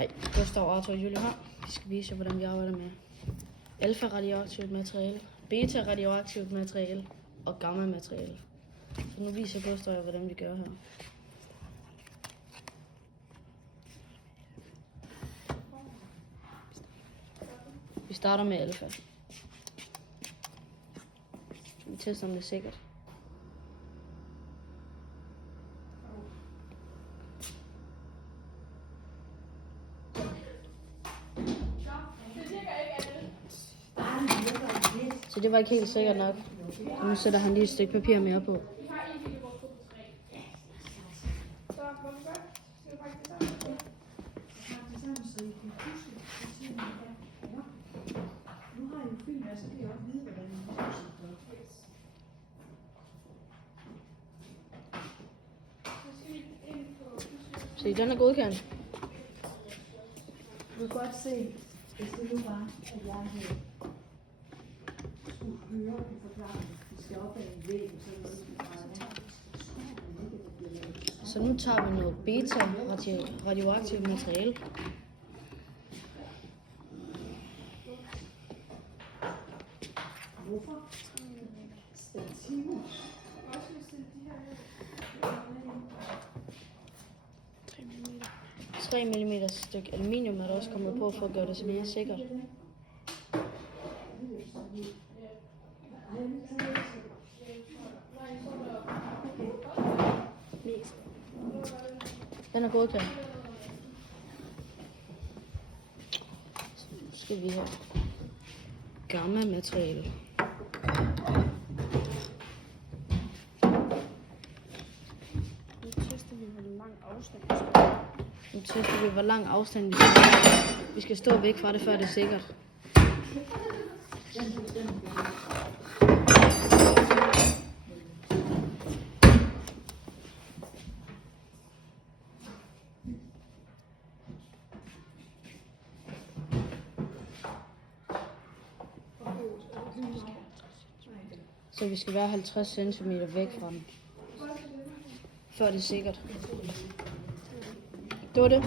Hej, Gustav Arthur og Julie her. Vi skal vise jer, hvordan vi arbejder med alfa-radioaktivt materiale, beta-radioaktivt materiale og gamma-materiale. Så nu viser Gustav jer, hvordan vi gør her. Vi starter med alfa. Vi tester, om det er sikkert. Så det var ikke helt sikkert nok. Så nu sætter han lige et stykke papir mere på. Så den er godkendt. Du kan godt se, hvis det nu var, at jeg skulle høre en forklaring. Vi skal op ad en væg, og så noget, Så nu tager vi noget beta-radioaktivt materiale. Hvorfor? Stativer. 3 mm stykke aluminium er der også kommet på for at gøre det så mere sikkert. Den er godkendt. Så nu skal vi have gamma-materiale. Nu tester vi, hvor lang afstand vi skal have. Vi skal stå væk fra det, før det er sikkert. Så vi skal være 50 cm væk fra den, før det er sikkert. Det var det.